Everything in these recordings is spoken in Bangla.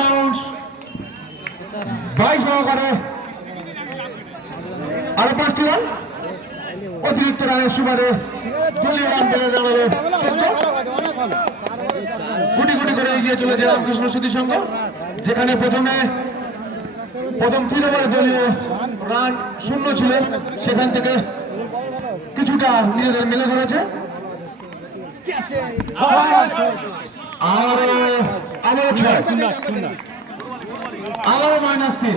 বাউন্স বাইশ আরও পাঁচটি রান। অতিরিক্ত রানের সুবাদে রান গুটি গুটি করে এগিয়ে চলেছে রামকৃষ্ণ সংঘ যেখানে প্রথমে, প্রথম তিন ওভারে দলীয় রান শূন্য ছিল। সেখান থেকে কিছুটা নিজেদের মেলে ধরেছে। আরও আবারও ছয়। আবারও মাইনাস তিন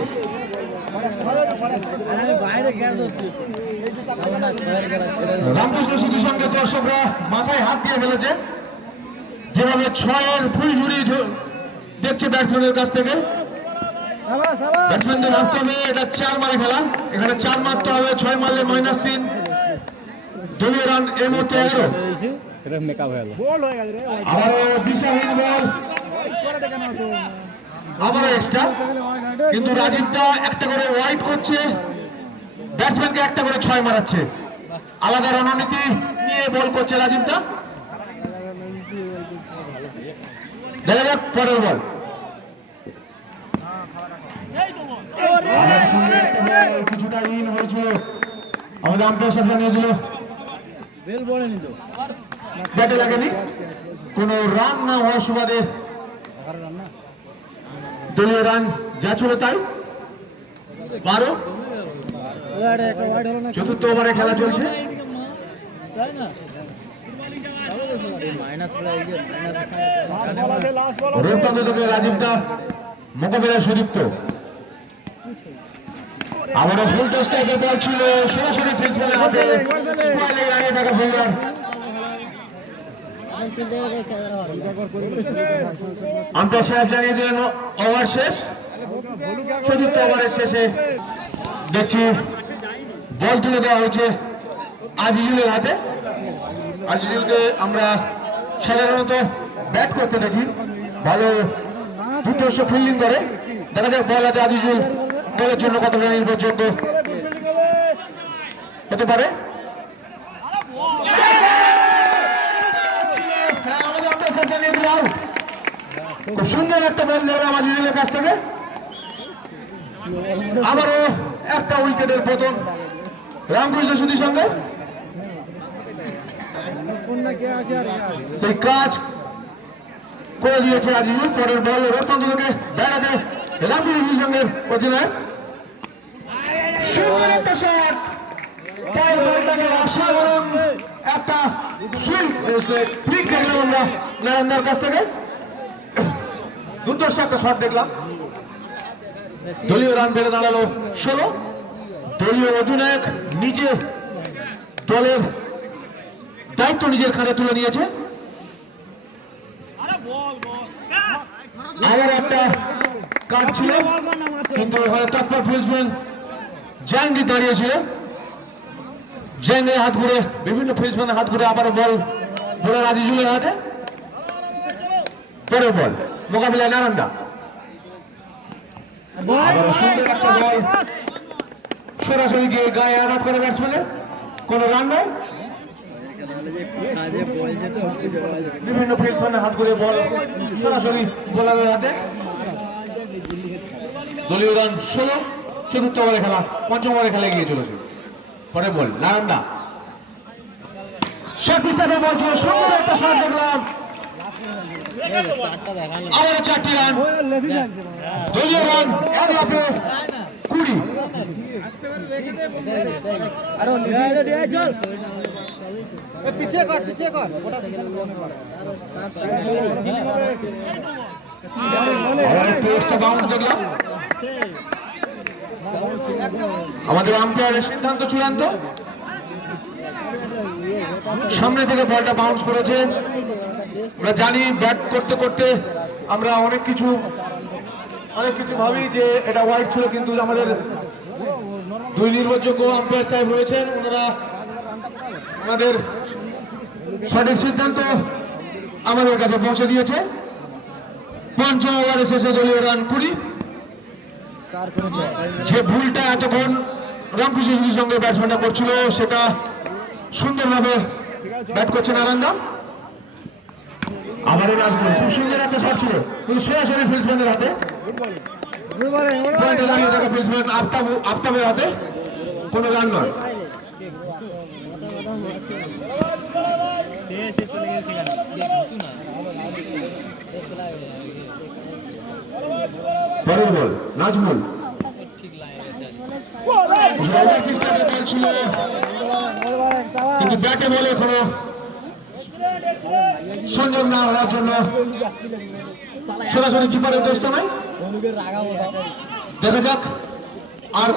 রামকৃষ্ণ স্মৃতি সংঘের দর্শকরা মাথায় হাত দিয়ে ফেলেছে যেভাবে ছয়ের ফুল ঝুড়ি দেখছে ব্যাটসম্যানের কাছ থেকে। ব্যাটসম্যানদের ভাবতে হবে এটা চার মারে খেলা। এখানে চার মারতে হবে ছয় মারলে মাইনাস তিন। দলীয় রান এই মুহূর্তে এগারো। আবারও দিশাহীন বল আবারও এক্সট্রা কিন্তু রাজীবদা একটা করে ওয়াইড করছে। ব্যাটসম্যানকে একটা করে ছয় মারাচ্ছে। আলাদা রণনীতি নিয়ে বল করছে রাজীবদা দেখা যাক পরের বল কিছুটা ইন হয়েছিল আমাদের আম্পায়ার সাথে জানিয়ে দিল। ব্যাটে লাগেনি। কোন রান না হওয়ার সুবাদে দলীয় রান যা ছিল তাই। বারো। চতুর্থ ওভারে খেলা চলছে। রাজীব দা মোকাবিলায় সুদীপ্ত। আবারও ফুল টেস্ট ছিল। সরাসরি প্রিন্সিপালের হাতে। আম্পায়ার সাহেব জানিয়ে দিলেন, ওভার শেষ। চতুর্থ ওভারের শেষে দেখছি বল তুলে দেওয়া হয়েছে আজিজুলের হাতে। আজিজুলকে আমরা সাধারণত ব্যাট করতে দেখি। ভালো দুর্দর্শ ফিল্ডিং করে। দেখা যাক বল হাতে আজিজুল দলের জন্য কতটা নির্ভরযোগ্য হতে পারে হ্যাঁ, আমাদের umpire জানিয়ে খুব সুন্দর একটা বল দেখলাম আজিজুলের কাছ থেকে। আবারও একটা উইকেটের পতন। রামকৃষ্ণ সুধীর সঙ্গে। সেই কাজ করে দিয়েছে আজিজুল পরের বল রতনকে বেড়াতে রামকৃষ্ণ সঙ্গে অধিনায়ক। সুন্দর একটা শট একটা ফ্লিক দেখলাম আমরা। নারায়ণদার কাছ থেকে? দুর্দর্শ একটা শট দেখলাম। দলীয় রান বেড়ে দাঁড়াল ষোলো। দলীয় অধিনায়ক নিজে দলের দায়িত্ব নিজের খাতে তুলে নিয়েছে। আবার একটা কাজ ছিল, কিন্তু তৎপর পুলিশম্যান জাহাঙ্গীর দাঁড়িয়েছিল। জাহাঙ্গীর হাত ঘুরে, বিভিন্ন পুলিশম্যানের হাত ঘুরে আবার বল, বলে রাজিজুলের হাতে। পরের বল। মোকাবিলায় নারান্দা আবার সুন্দর একটা বল। সরাসরি গিয়ে গায়ে আঘাত করে ব্যাটসম্যানের কোনো রান নয় বিভিন্ন ফিল্ডসম্যানের হাত করে বল। সরাসরি বোলারের হাতে। দলীয় রান ষোলো চতুর্থ ওভারে খেলা পঞ্চম ওভারে খেলা এগিয়ে চলেছে। পরে বল নারান্দা তাদের বল ছিল সুন্দর একটা শট দেখলাম। আবারও চারটি রান দলীয় রান এক লাফে কুড়ি। আবার আমাদের আম্পায়ারের সিদ্ধান্ত চূড়ান্ত। সামনে থেকে বলটা বাউন্স করেছে। আমরা জানি ব্যাট করতে করতে আমরা অনেক কিছু অনেক কিছু ভাবি যে এটা ওয়াইড ছিল, কিন্তু আমাদের দুই নির্ভরযোগ্য আম্পায়ার সাহেব রয়েছেন ওনারা, ওনাদের সঠিক সিদ্ধান্ত আমাদের কাছে পৌঁছে দিয়েছে। পঞ্চম ওভারে শেষে দলীয় রান কুড়ি। যে ভুলটা এতক্ষণ রামকৃষ্ণ সঙ্গে ব্যাটসম্যানটা করছিল, সেটা সুন্দরভাবে ব্যাট করছেন নারায়ণদা আবারও নাজমুল খুব সুন্দর একটা শট ছিল। কিন্তু সরাসরি ফিল্ডসম্যানের হাতে। পয়েন্টে দাঁড়িয়ে থাকা ফিল্ডসম্যান আফতাব আফতাবের হাতে। কোনো রান নয়। পরের বল নাজমুল। কিন্তু ব্যাটে বলে এখনও সংযোগ না হওয়ার জন্য সরাসরি কিপারের দোস্ত নয় দেখা যাক। আর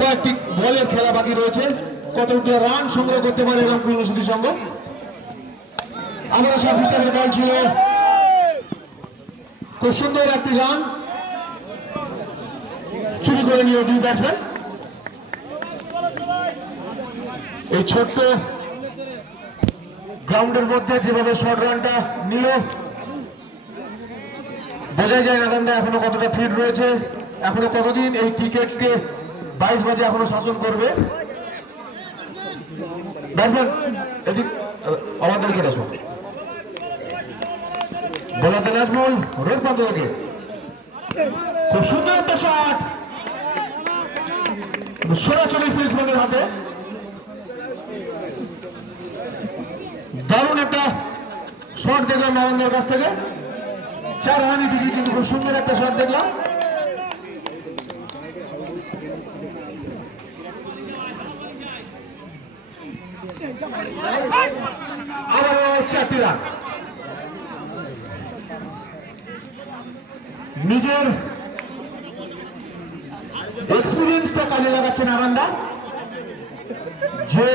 কয়েকটি বলের খেলা বাকি রয়েছে। কতগুলো রান সংগ্রহ করতে পারে রামপুর ইউনিভার্সিটি সংঘ? আবারও সাফিস্টারের বল ছিল। খুব সুন্দর একটি রান। চুরি করে নিয়ে দুই ব্যাটসম্যান এই ছোট্ট গ্রাউন্ডের মধ্যে যেভাবে শর্ট রানটা নিল বোঝা যায় নাগান্দা এখনও কতটা ফিট রয়েছে, এখনও কতদিন এই ক্রিকেটকে বাইশ বাজে এখনও শাসন করবে? নাজমুল রোড খুব সুন্দর একটা শট সরাসরি ফিল্ডসম্যানের হাতে। দারুণ একটা শট দেখলাম নারায়ণদের কাছ থেকে। চার রানি দিকে কিন্তু খুব সুন্দর একটা শট দেখলাম। আবারও নিজের এক্সপিরিয়েন্সটা কাজে যে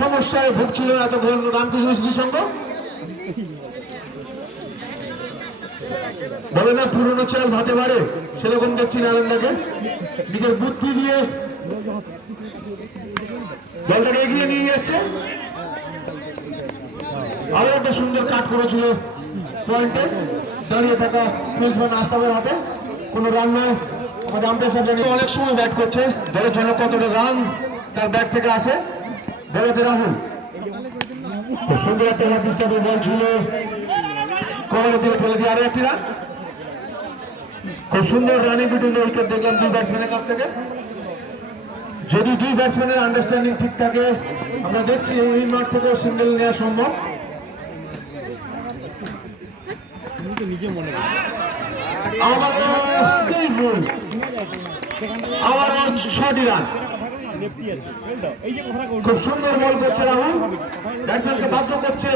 সমস্যায় ভুগছিল এতক্ষণ রামকৃষ্ণ স্মৃতি সংঘ? বলে না, পুরনো চাল ভাতে বাড়ে, সেরকম দেখছি নারায়ণদাকে নিজের বুদ্ধি দিয়ে দলটাকে এগিয়ে নিয়ে যাচ্ছে। আরও একটা সুন্দর কাট করেছিল পয়েন্টে। দাঁড়িয়ে থাকা ফিল্ডসম্যান আস্তাবের হাতে। কোনো রান নয়। আমাদের আম্পায়ার সাহেব অনেক সময় ব্যাট করছে। দলের জন্য কতটা রান তার ব্যাট থেকে আসে। রাহুল। রান বল ছিল ফেলে দিয়ে আরও একটি রান। খুব সুন্দর রানিং বিটুইন উইকেট দেখলাম দুই ব্যাটসম্যানের কাছ থেকে। যদি দুই ব্যাটসম্যানের আন্ডারস্ট্যান্ডিং ঠিক থাকে, আমরা দেখছি এই মাঠ থেকেও সিঙ্গেল নেওয়া সম্ভব। আবারও ছটি রান খুব সুন্দর বল করছে রাহুল। ব্যাটসম্যানকে বাধ্য করছে।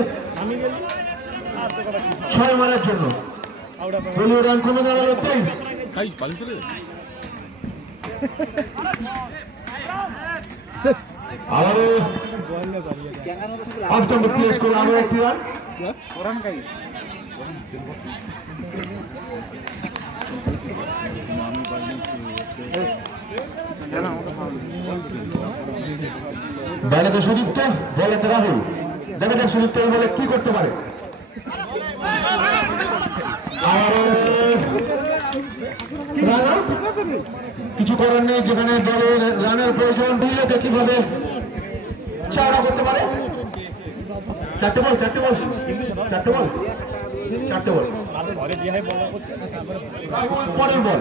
ছয় মারার জন্য। দলীয় রান কমে দাঁড়াল তেইশ। আবারও অফ স্টাম্পে প্লেস করে আরও একটি রান ব্যালেতে সুদীপ্ত বলেতে রাহুল। দেখা যাক সুদীপ্ত বলে কি করতে পারে? কিছু করার নেই যেখানে দলের রানের প্রয়োজন। বুঝলে কীভাবে চাওড়া করতে পারে? চারটে বল চারটে বল চারটে বল চারটে বল। পরের বল।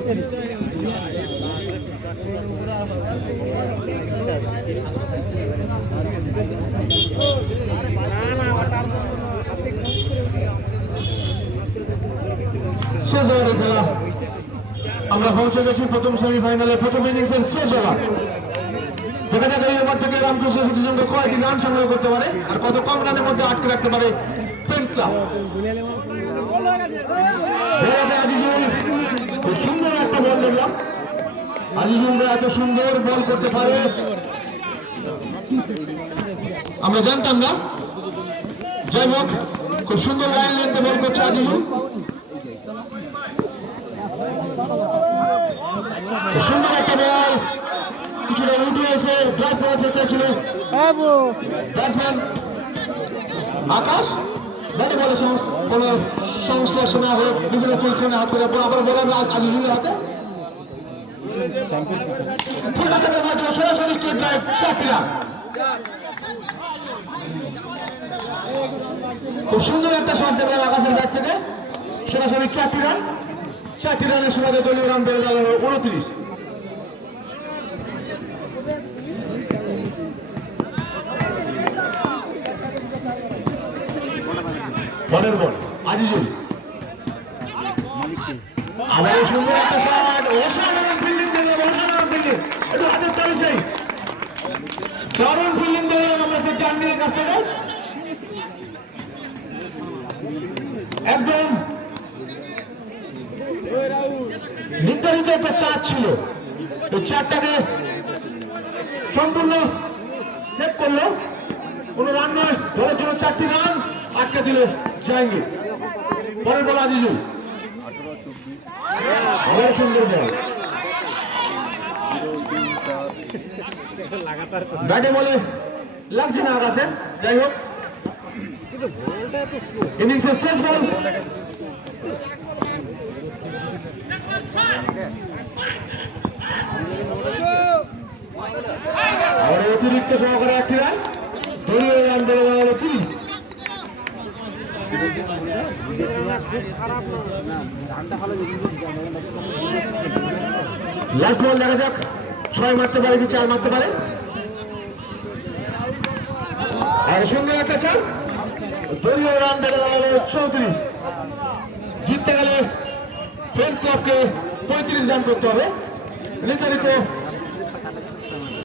শেষ ওভারের খেলা। আমরা পৌঁছে গেছি প্রথম সেমিফাইনালে প্রথম ইনিংসের শেষ ওভার। দেখা যাক এই ওভার থেকে রামকৃষ্ণ সঙ্গে কয়টি রান সংগ্রহ করতে পারে আর কত কম রানের মধ্যে আটকে রাখতে পারে ফ্রেন্ডস ক্লাব। আজিজুল সুন্দর একটা বল দেখলাম আজিজুলরা এত সুন্দর বল করতে পারে। আমরা জানতাম না। যাই হোক খুব সুন্দর লাইন লেনতে বল করছে আজিজুল সুন্দর একটা বল কিছুটা উঠে এসে ড্রাইভ করার চেষ্টা ছিল। ব্যাটসম্যান আকাশ? ব্যাটে কোন সংস্পর্শ না হয়ে বিভিন্ন চলছে না করে আবার বলার আজিজুলের হাতে সরাসরি ড্রাইভ খুব সুন্দর একটা শট দেখলাম আকাশের ব্যাট থেকে। সরাসরি চারটি রান চারটি রানের সুবাদে দলীয় রান বেড়ে গেল উনত্রিশ। বলের বল আজিজুল। আবার এই সুন্দর একটা শট অসাধারণ ফিল্ডিং দেখলাম অসাধারণ ফিল্ডিং একটু হাতের তালি চাই। দারুণ ফিল্ডিং দেখলাম আমরা যে চান্দিনের কাছ থেকে একদম। নির্ধারিত একটা চার ছিল। এই চারটাকে সম্পূর্ণ সেভ করল। কোনো রান নয়। দলের জন্য চারটি রান আটকে দিল। জাহাঙ্গীর। শেষ বল। অতিরিক্ত সহকারে একটি রান। দলীয় রান বেড়ে লাস্ট বল দেখা যাক। ছয় মারতে পারে কি চার মারতে পারে? আর সুন্দর একটা চার। দলীয় রান বেড়ে গেল চৌত্রিশ। জিততে গেলে ফ্রেন্ডস ক্লাবকে পঁয়ত্রিশ রান করতে হবে। নির্ধারিত